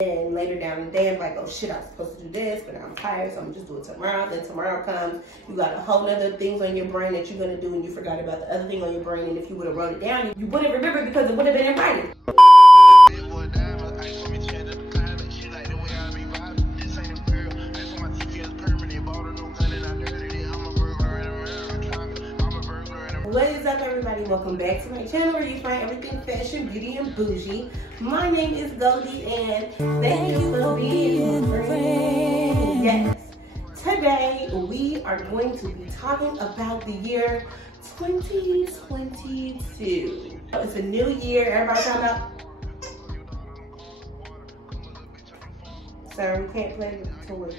And later down the day, I'm like, oh shit, I was supposed to do this, but now I'm tired, so I'm gonna just do it tomorrow. Then tomorrow comes, you got a whole nother things on your brain that you're gonna do, and you forgot about the other thing on your brain. And if you would have wrote it down, you wouldn't remember because it would have been in writing. What is up, everybody? Welcome back to my channel where you find everything fashion, beauty, and bougie. My name is Goldie, and thank you for being my friend. Yes. Today, we are going to be talking about the year 2022. It's a new year. Everybody talking about... Sorry, we can't play with the toys.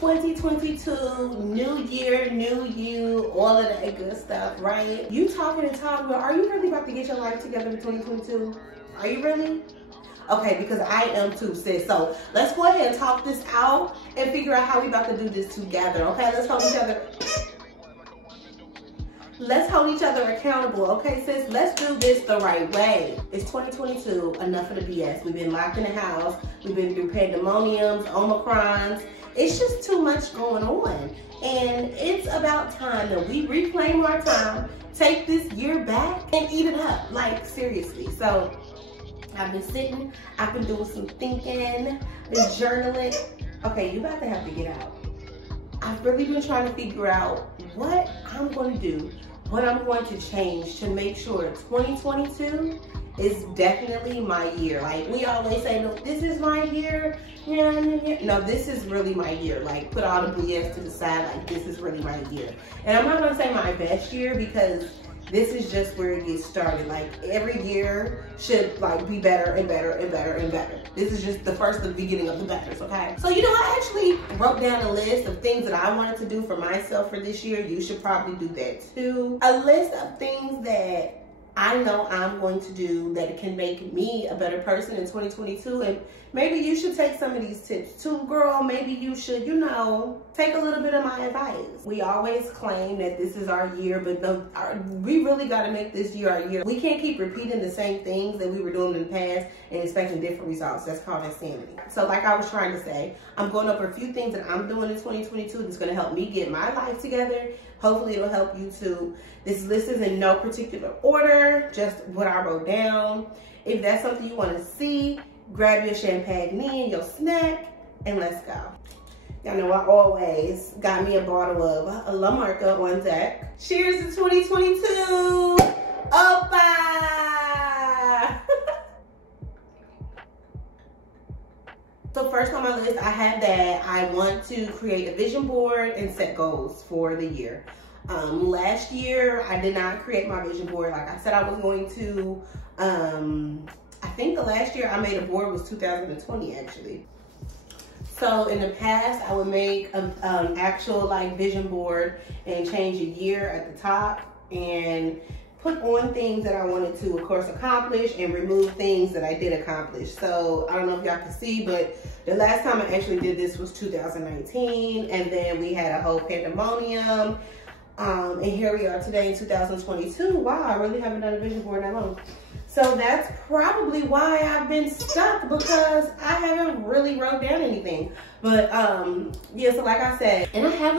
2022, new year, new you, all of that good stuff, right? You talking, but are you really about to get your life together in 2022? Are you really? Okay, because I am too, sis. So let's go ahead and talk this out and figure out how we about to do this together, okay? Let's hold each other accountable, okay, sis? Let's do this the right way. It's 2022, enough of the BS. We've been locked in the house. We've been through pandemoniums, Omicrons. It's just too much going on. And it's about time that we reclaim our time, take this year back, and eat it up. Like, seriously. So, I've been sitting, I've been doing some thinking, been journaling. Okay, you about to have to get out. I've really been trying to figure out what I'm going to do, what I'm going to change to make sure 2022 is definitely my year. Like, we always say, no, this is my year. No, this is really my year. Like, put all the BS to the side. Like, this is really my year. And I'm not gonna say my best year because this is just where it gets started. Like, every year should like be better and better and better and better. This is just the beginning of the betters, okay? So, you know, I actually wrote down a list of things that I wanted to do for myself for this year. You should probably do that too. A list of things that I know I'm going to do that can make me a better person in 2022. And maybe you should take some of these tips too, girl. Maybe you should, you know, take a little bit of my advice. We always claim that this is our year, but no, we really got to make this year our year. We can't keep repeating the same things that we were doing in the past and expecting different results. That's called insanity. So like I was trying to say, I'm going over a few things that I'm doing in 2022 that's going to help me get my life together. Hopefully it'll help you too. This list is in no particular order, just what I wrote down. If that's something you want to see, grab your champagne and your snack, and let's go. Y'all know I always got me a bottle of La Marca on deck. Cheers to 2022. Opa! So first on my list, I had that I want to create a vision board and set goals for the year. Last year, I did not create my vision board. Like I said, I was going to, I think the last year I made a board was 2020 actually. So in the past, I would make an actual like vision board and change a year at the top and put on things that I wanted to, of course, accomplish and remove things that I did accomplish. So I don't know if y'all can see, but the last time I actually did this was 2019. And then we had a whole pandemonium. And here we are today in 2022. Wow, I really haven't done a vision board that long. So that's probably why I've been stuck, because I haven't really wrote down anything. But yeah, so like I said, and I have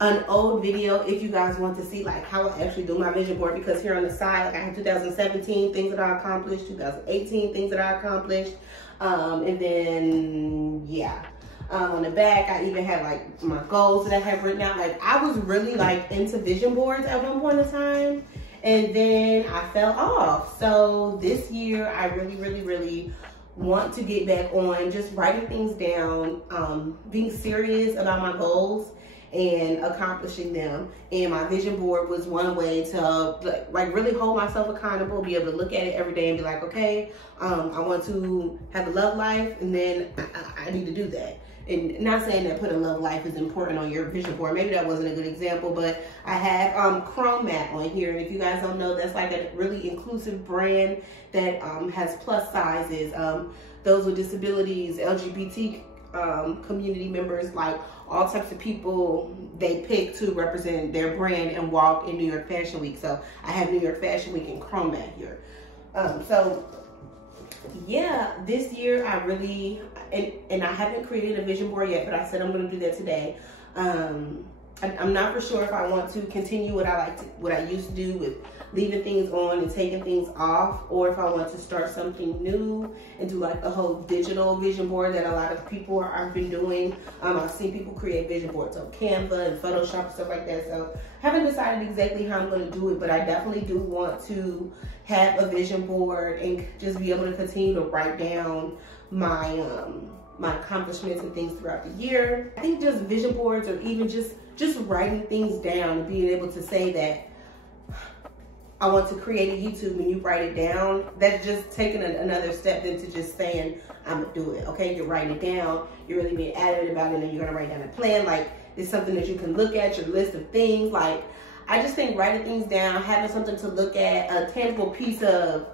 an old video if you guys want to see like how I actually do my vision board, because here on the side, like I have 2017 things that I accomplished, 2018 things that I accomplished, and then yeah. On the back, I even had like my goals that I have written out. Like I was really like into vision boards at one point in time, and then I fell off. So this year, I really want to get back on just writing things down, being serious about my goals and accomplishing them. And my vision board was one way to like really hold myself accountable, be able to look at it every day and be like, okay, I want to have a love life, and then I need to do that. And not saying that putting love life is important on your vision board. Maybe that wasn't a good example, but I have Chrome Mat on here. And if you guys don't know, that's like a really inclusive brand that has plus sizes, those with disabilities, LGBT community members, like all types of people they pick to represent their brand and walk in New York Fashion Week. So I have New York Fashion Week in Chrombat here. So yeah, this year I really, and I haven't created a vision board yet, but I said I'm going to do that today. I'm not for sure if I want to continue what I used to do with leaving things on and taking things off, or if I want to start something new and do like the whole digital vision board that a lot of people have been doing. I've seen people create vision boards on Canva and Photoshop and stuff like that. So I haven't decided exactly how I'm going to do it, but I definitely do want to have a vision board and just be able to continue to write down my my accomplishments and things throughout the year. I think just vision boards, or even just writing things down and being able to say that I want to create a YouTube and you write it down, that's just taking another step than to just saying, I'm gonna do it, okay? You're writing it down, you're really being adamant about it, and you're gonna write down a plan. Like, it's something that you can look at, your list of things. Like, I just think writing things down, having something to look at, a tangible piece of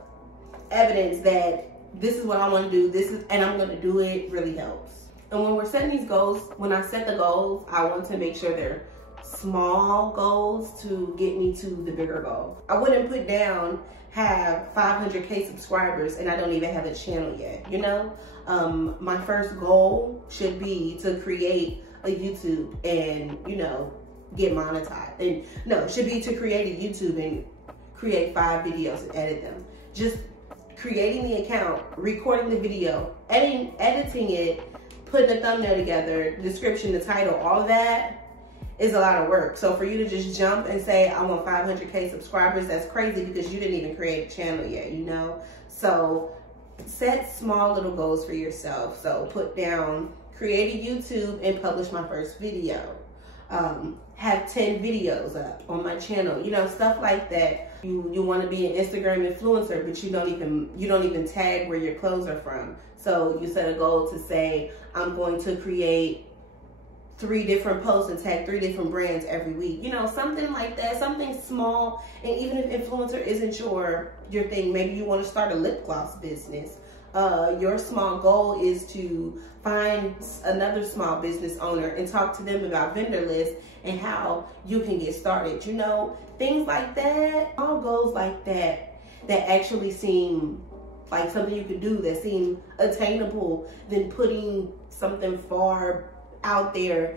evidence that this is what I want to do, and I'm going to do it, really helps. And when we're setting these goals, when I set the goals, I want to make sure they're small goals to get me to the bigger goal. I wouldn't put down have 500K subscribers and I don't even have a channel yet, you know? My first goal should be to create a YouTube and, you know, get monetized. And no, it should be to create a YouTube and create 5 videos and edit them. Just creating the account, recording the video, editing it, putting a thumbnail together, description, the title, all of that is a lot of work. So for you to just jump and say, I want 500K subscribers, that's crazy because you didn't even create a channel yet, you know? So set small little goals for yourself. So put down, create a YouTube and publish my first video. Have 10 videos up on my channel, you know, stuff like that. You want to be an Instagram influencer, but you don't even tag where your clothes are from. So you set a goal to say, I'm going to create 3 different posts and tag 3 different brands every week, you know, something like that, something small. And even if influencer isn't your thing, maybe you want to start a lip gloss business. Your small goal is to find another small business owner and talk to them about vendor lists and how you can get started, you know, things like that. All goals like that actually seem like something you could do, that seem attainable, than putting something far out there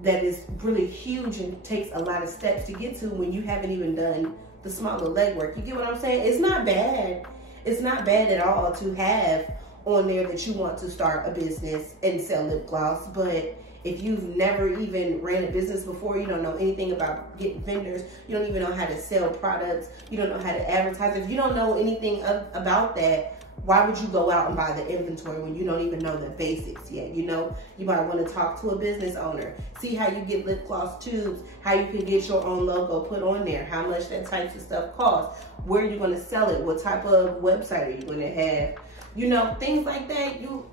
that is really huge and takes a lot of steps to get to when you haven't even done the smaller legwork. You get what I'm saying? It's not bad. It's not bad at all to have on there that you want to start a business and sell lip gloss, but if you've never even ran a business before, you don't know anything about getting vendors, you don't even know how to sell products, you don't know how to advertise, if you don't know anything about that, why would you go out and buy the inventory when you don't even know the basics yet? You know, you might want to talk to a business owner, see how you get lip gloss tubes, how you can get your own logo put on there, how much that types of stuff costs, where you're going to sell it, what type of website are you going to have, you know, things like that. You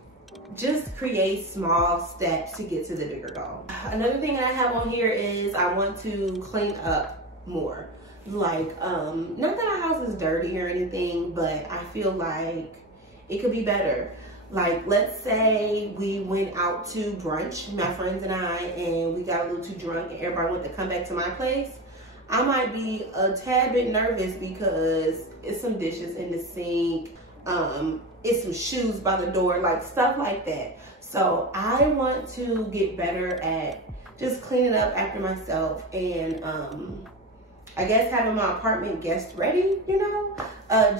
just create small steps to get to the bigger goal. Another thing that I have on here is I want to clean up more. Like, not that our house is dirty or anything, but I feel like it could be better. Like, let's say we went out to brunch, my friends and I, and we got a little too drunk and everybody wanted to come back to my place. I might be a tad bit nervous because it's some dishes in the sink, it's some shoes by the door, like stuff like that. So I want to get better at just cleaning up after myself and I guess having my apartment guest ready, you know,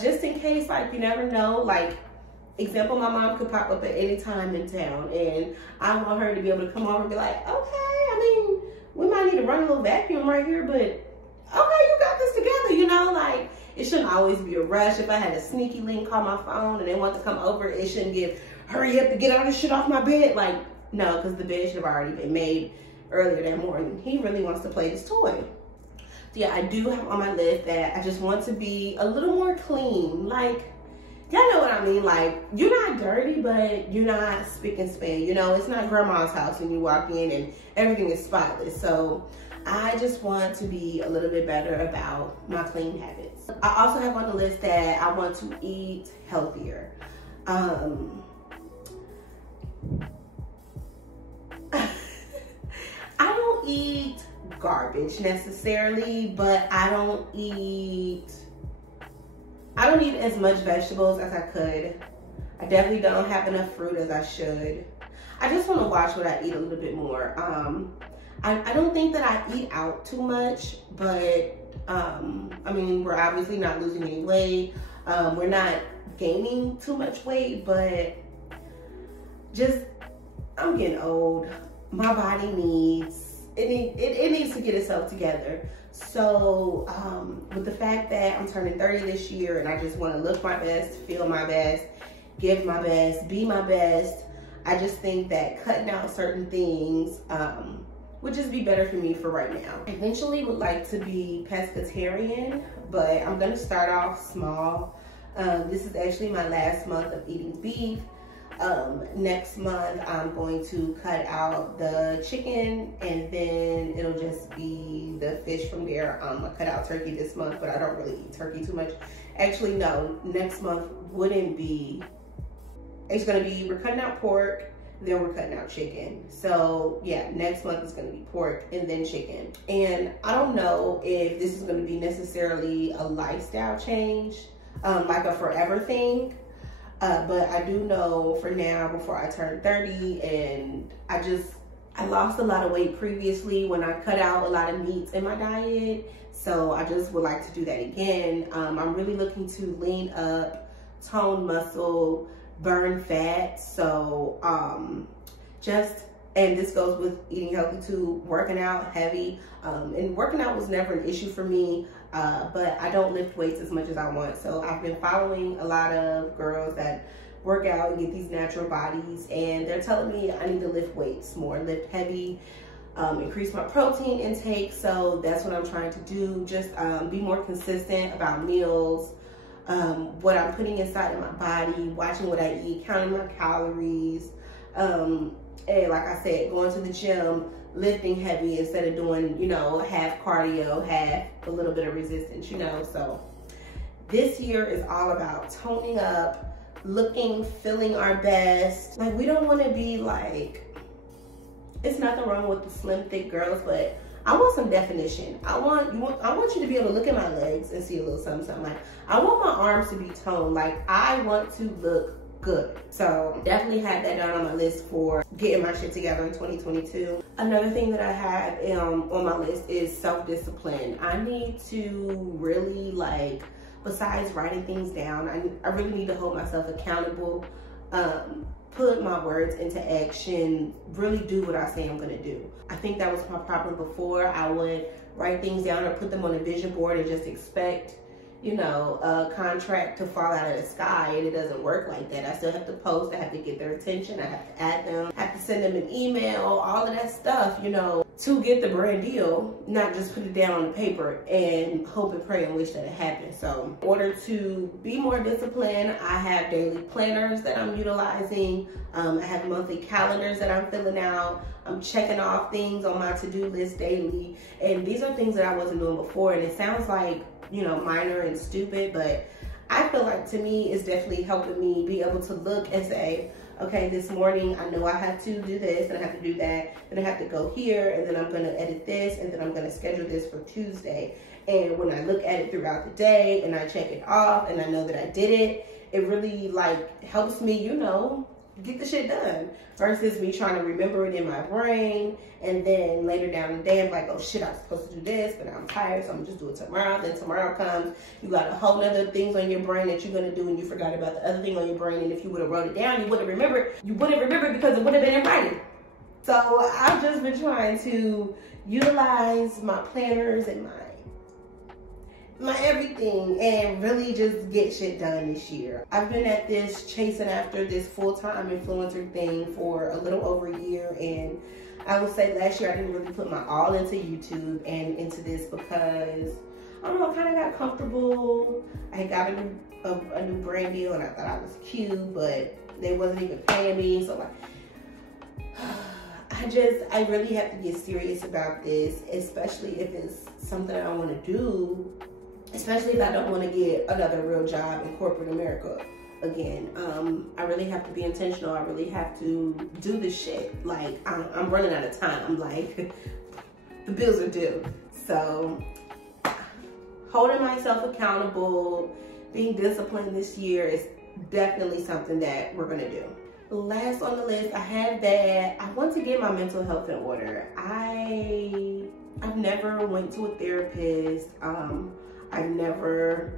just in case, like, you never know. Like, example, my mom could pop up at any time in town and I want her to be able to come over and be like, okay, I mean, we might need to run a little vacuum right here, but okay, you got this together, you know, like, it shouldn't always be a rush. If I had a sneaky link call my phone and they want to come over, it shouldn't give, hurry up to get all this shit off my bed. Like, no, because the bed should have already been made earlier that morning. He really wants to play this toy. So yeah, I do have on my list that I just want to be a little more clean. Like, y'all know what I mean? Like, you're not dirty, but you're not spick and span. You know, it's not grandma's house and you walk in and everything is spotless. So I just want to be a little bit better about my clean habits. I also have on the list that I want to eat healthier. don't eat garbage necessarily, but I don't eat as much vegetables as I could. I definitely don't have enough fruit as I should. I just want to watch what I eat a little bit more. I don't think that I eat out too much, but I mean, we're obviously not losing any weight. We're not gaining too much weight, but just, I'm getting old. My body needs, it needs to get itself together. So with the fact that I'm turning 30 this year and I just want to look my best, feel my best, give my best, be my best, I just think that cutting out certain things would just be better for me for right now. I eventually would like to be pescatarian, but I'm gonna start off small. This is actually my last month of eating beef. Next month, I'm going to cut out the chicken, and then it'll just be the fish from there. I cut out turkey this month, but I don't really eat turkey too much. Actually, no, next month wouldn't be. It's gonna be, we're cutting out pork, then we're cutting out chicken. So yeah, next month is gonna be pork and then chicken. And I don't know if this is gonna be necessarily a lifestyle change, like a forever thing. But I do know for now, before I turn 30, and I lost a lot of weight previously when I cut out a lot of meats in my diet. So I just would like to do that again. I'm really looking to lean up, tone muscle, burn fat. So and this goes with eating healthy too, working out heavy. And working out was never an issue for me, but I don't lift weights as much as I want. So I've been following a lot of girls that work out and get these natural bodies, and they're telling me I need to lift weights more, lift heavy, increase my protein intake. So that's what I'm trying to do. Just be more consistent about meals, what I'm putting inside of my body, watching what I eat, counting my calories, and like I said, going to the gym, lifting heavy instead of doing, you know, half cardio, half a little bit of resistance, you know. So this year is all about toning up, looking, feeling our best. Like, we don't want to be like, it's nothing wrong with the slim, thick girls, but I want some definition. I want you to be able to look at my legs and see a little something, something. Like, I want my arms to be toned. Like, I want to look good. So definitely had that down on my list for getting my shit together in 2022. Another thing that I have on my list is self-discipline. I need to really, like, besides writing things down, I really need to hold myself accountable, put my words into action, really do what I say I'm gonna do. I think that was my problem before. I would write things down or put them on a vision board and just expect, you know, a contract to fall out of the sky, and it doesn't work like that. I still have to post, I have to get their attention, I have to add them, I have to send them an email, all of that stuff, you know, to get the brand deal, not just put it down on the paper and hope and pray and wish that it happened. So in order to be more disciplined, I have daily planners that I'm utilizing. I have monthly calendars that I'm filling out. I'm checking off things on my to-do list daily. And these are things that I wasn't doing before. And it sounds like, you know, minor and stupid, but I feel like, to me, it's definitely helping me be able to look and say, okay, this morning I know I have to do this and I have to do that, then I have to go here, and then I'm gonna edit this, and then I'm gonna schedule this for Tuesday. And when I look at it throughout the day and I check it off and I know that I did it, it really, like, helps me, you know, get the shit done, versus me trying to remember it in my brain, and then later down the day I'm like, oh shit, I was supposed to do this, but I'm tired, so I'm gonna just do it tomorrow. Then tomorrow comes, you got a whole nother things on your brain that you're gonna do, and you forgot about the other thing on your brain, and if you would have wrote it down, you wouldn't remember it. You wouldn't remember it because it would have been in writing. So I've just been trying to utilize my planners and my everything and really just get shit done this year. I've been at this, chasing after this full-time influencer thing for a little over a year, and I would say last year I didn't really put my all into YouTube and into this because, I don't know, I kind of got comfortable. I had got a new brand deal and I thought I was cute, but they wasn't even paying me, so like, I really have to get serious about this, especially if it's something I want to do. Especially if I don't want to get another real job in corporate America again. I really have to be intentional. I really have to do this shit. Like, I'm running out of time. Like, the bills are due. So holding myself accountable, being disciplined this year is definitely something that we're gonna do. Last on the list, I have that I want to get my mental health in order. I've never went to a therapist. I've never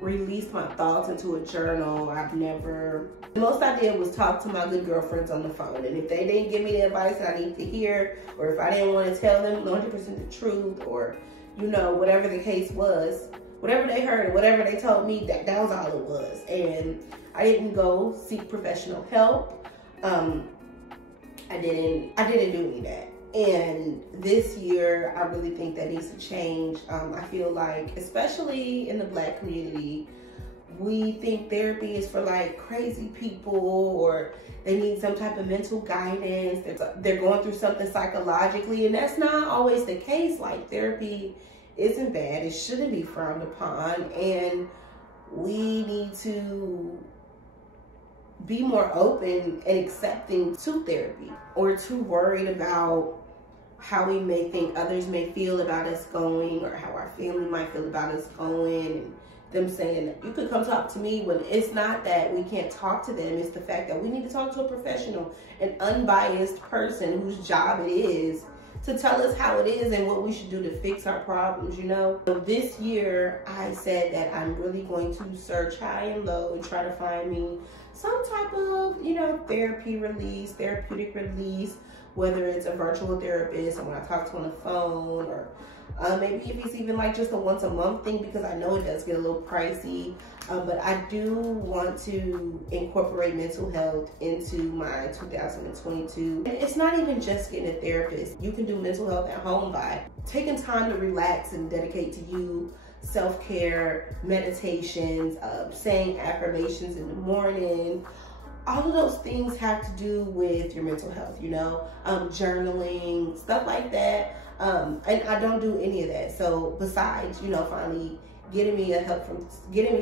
released my thoughts into a journal. The most I did was talk to my good girlfriends on the phone. And if they didn't give me the advice that I need to hear, or if I didn't want to tell them 100% the truth, or, you know, whatever the case was, whatever they heard, whatever they told me, that was all it was. And I didn't go seek professional help. I didn't do any of that. And this year, I really think that needs to change. I feel like, especially in the Black community, we think therapy is for like crazy people, or they need some type of mental guidance. They're going through something psychologically, and that's not always the case. Like, therapy isn't bad. It shouldn't be frowned upon. And we need to be more open and accepting to therapy, or too worried about how we may think others may feel about us going, or how our family might feel about us going, and them saying that you could come talk to me, when it's not that we can't talk to them. It's the fact that we need to talk to a professional, an unbiased person whose job it is to tell us how it is and what we should do to fix our problems, you know? So this year, I said that I'm really going to search high and low and try to find me some type of, you know, therapeutic release, whether it's a virtual therapist, or when I talk to on the phone, or maybe if it's even like just a once a month thing, because I know it does get a little pricey. But I do want to incorporate mental health into my 2022. And it's not even just getting a therapist. You can do mental health at home by taking time to relax and dedicate to you, self-care, meditations, saying affirmations in the morning. All of those things have to do with your mental health, you know, journaling, stuff like that. And I don't do any of that. So besides, you know, finally getting me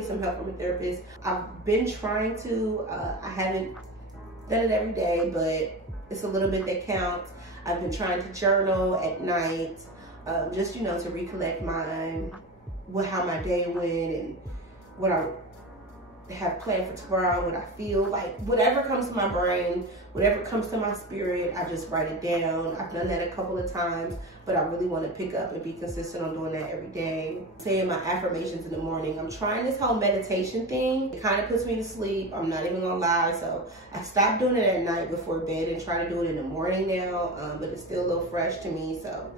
some help from a therapist, I've been trying to. I haven't done it every day, but it's a little bit that counts. I've been trying to journal at night, just, you know, to recollect how my day went, and what I have planned for tomorrow, what I feel like, whatever comes to my brain, whatever comes to my spirit, I just write it down. I've done that a couple of times, but I really want to pick up and be consistent on doing that every day. Saying my affirmations in the morning. I'm trying this whole meditation thing. It kind of puts me to sleep. I'm not even gonna lie. So I stopped doing it at night before bed and try to do it in the morning now, but it's still a little fresh to me, so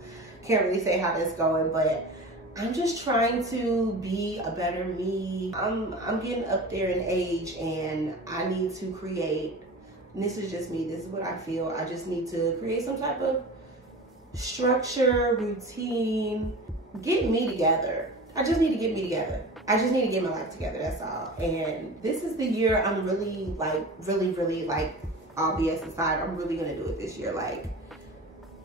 can't really say how that's going, but I'm just trying to be a better me. I'm getting up there in age, and I need to create, and this is just me, this is what I feel, I just need to create some type of structure, routine, get me together. I just need to get me together. I just need to get my life together, that's all. And this is the year I'm really, like, all BS aside, I'm really gonna do it this year. Like,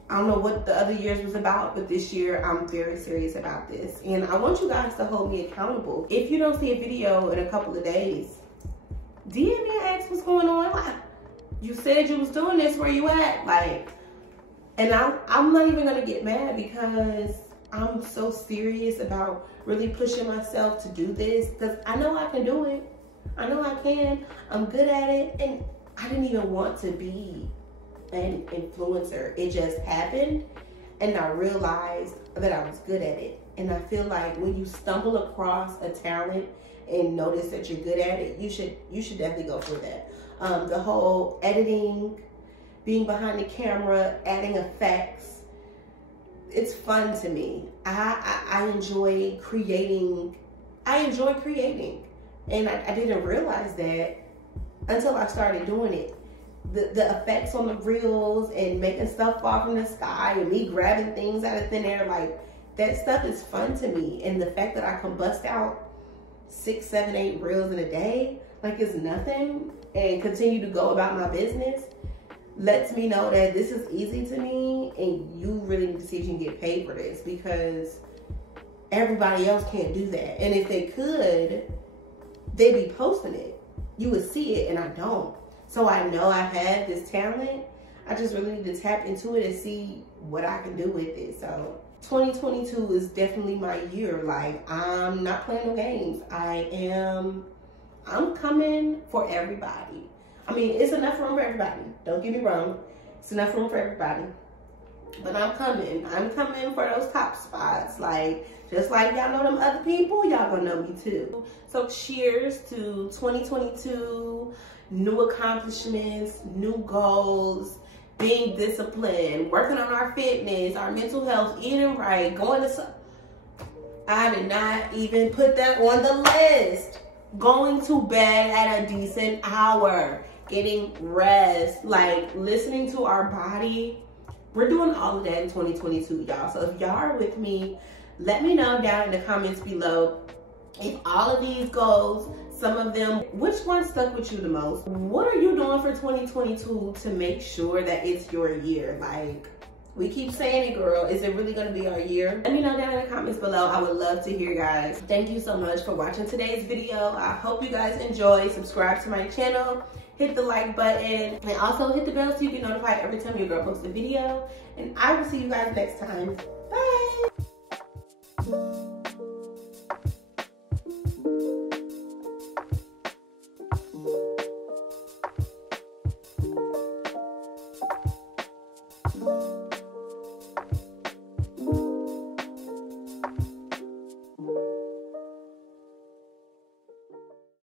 I don't know what the other years was about, but this year I'm very serious about this. And I want you guys to hold me accountable. If you don't see a video in a couple of days, DM me and ask what's going on. Like, you said you was doing this, where you at? Like, and I'm not even gonna get mad, because I'm so serious about really pushing myself to do this, because I know I can do it. I know I can. I'm good at it. And I didn't even want to be an influencer. It just happened, and I realized that I was good at it. And I feel like when you stumble across a talent and notice that you're good at it, you should definitely go for that. The whole editing, being behind the camera, adding effects, it's fun to me. I enjoy creating. And I didn't realize that until I started doing it. The effects on the reels, and making stuff fall from the sky, and me grabbing things out of thin air, like, that stuff is fun to me. And the fact that I can bust out 6, 7, 8 reels in a day, like it's nothing, and continue to go about my business, lets me know that this is easy to me, and you really need to see if you can get paid for this, because everybody else can't do that. And if they could, they'd be posting it. You would see it, and I don't. So I know I have this talent. I just really need to tap into it and see what I can do with it. So 2022 is definitely my year. Like, I'm not playing no games. I'm coming for everybody. I mean, it's enough room for everybody. Don't get me wrong. It's enough room for everybody. But I'm coming. I'm coming for those top spots. Like, just like y'all know them other people, y'all gonna know me too. So cheers to 2022, new accomplishments, new goals, being disciplined, working on our fitness, our mental health, eating right, going to... I did not even put that on the list. Going to bed at a decent hour, getting rest, like listening to our body. We're doing all of that in 2022, y'all. So if y'all are with me, let me know down in the comments below if all of these goals, some of them, which one stuck with you the most? What are you doing for 2022 to make sure that it's your year? Like, we keep saying it, girl. Is it really gonna be our year? Let me know down in the comments below. I would love to hear, guys. Thank you so much for watching today's video. I hope you guys enjoy. Subscribe to my channel. Hit the like button. And also hit the bell so you get notified every time your girl posts a video. And I will see you guys next time. Bye.